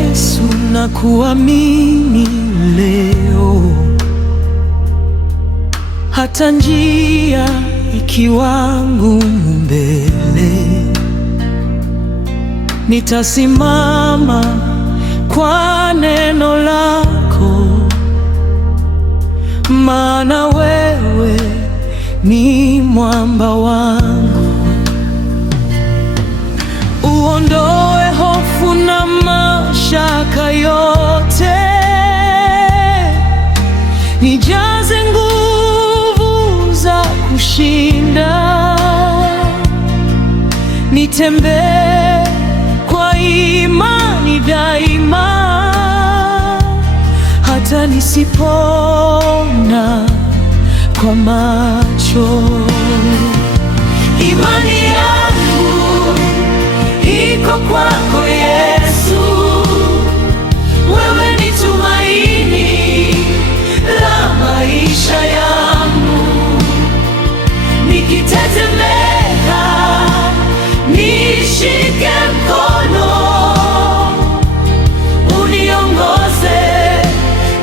Yesu, na kuamini leo, hata njia ikiwa ngumu mbele, nitasimama kwa neno lako, maana wewe ni mwamba wangu. Uondoe hofu na mashaka yote, nijaze nguvu za kushinda, nitembee kwa imani daima, hata nisipona kwa macho. Imani yangu iko kwako Yesu, wewe ni tumaini la maisha yangu. Nikitetemeka, nishike mkono, uniongoze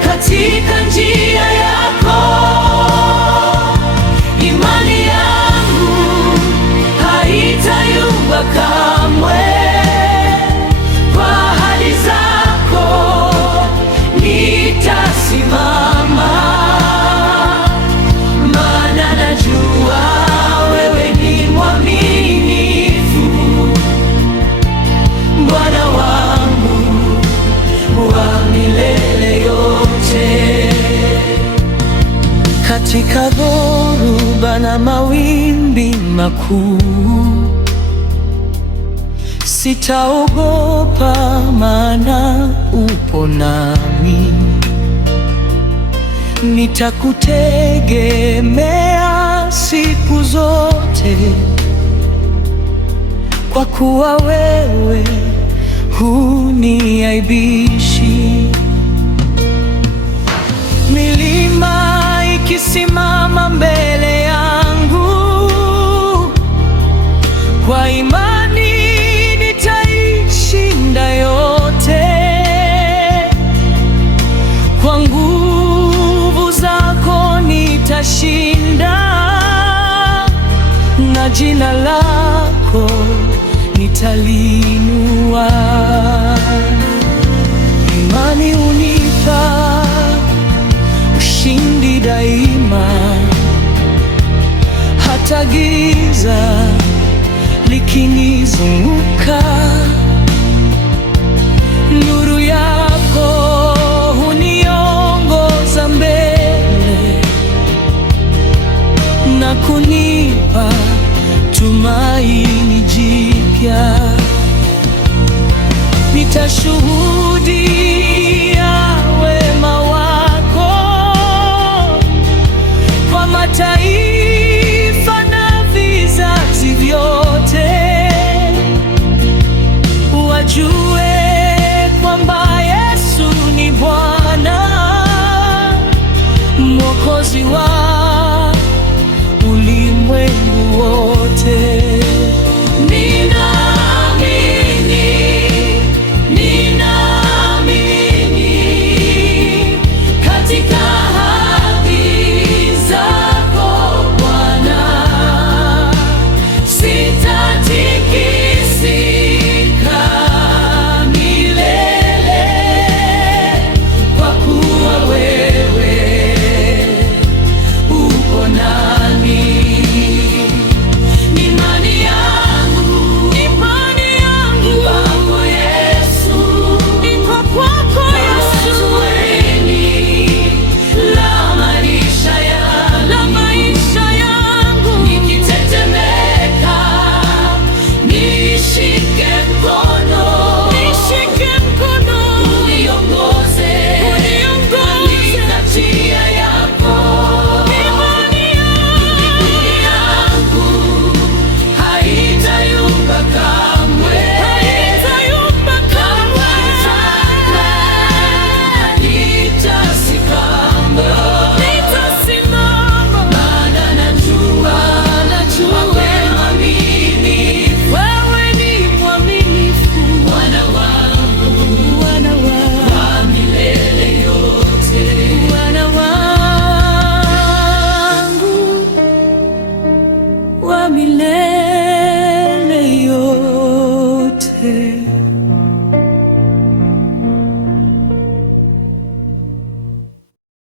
katika njia yako. Imani yangu haitayumba kamwe, kwa ahadi zako nitasimama, maana najua wewe ni mwaminifu, Bwana wangu wa milele yote. Katika dhoruba na mawimbi makuu, sitaogopa, maana upo nami. Nitakutegemea siku zote, kwa kuwa wewe huniaibisha.